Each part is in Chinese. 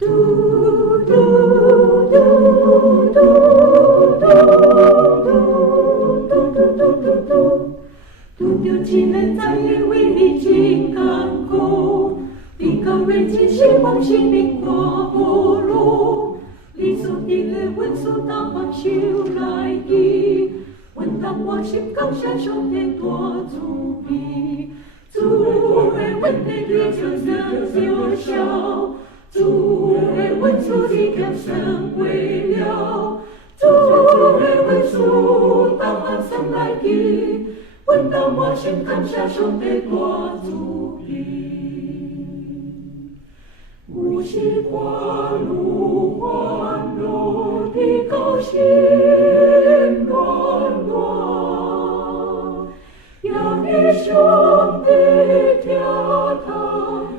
拄着一个在的为你真艰苦，你到日子希望生命看无路，你所定的阮所当放手来记，阮当我心感谢上帝大慈悲，主的阮的你就能小小，主的阮所你减生为了，主的阮所当安心来记。阮当满心感谢上帝大慈悲，有时看路烦恼的高兴软软，也比上帝听他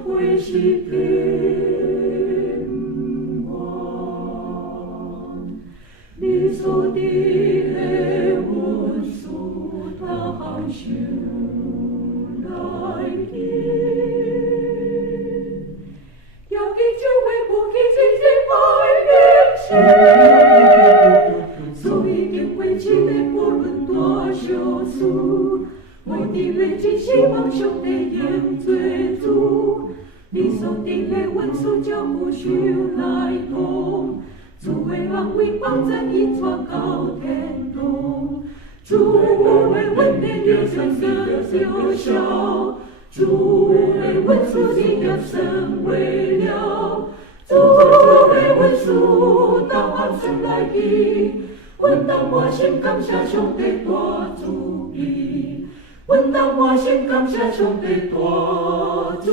为是平安，你所定的阮所当想来记，也记就会不记真正歹行事，所以经过一个不论大小事，我伫咧真希望上帝应做主，你所定的阮所照顾手来通，主的安慰帮助伊传到天堂。主的阮的你全小小，主的阮所你减生为了，主的阮所当安心来记，阮当满心感谢上帝大慈悲，阮当满心感谢上帝大慈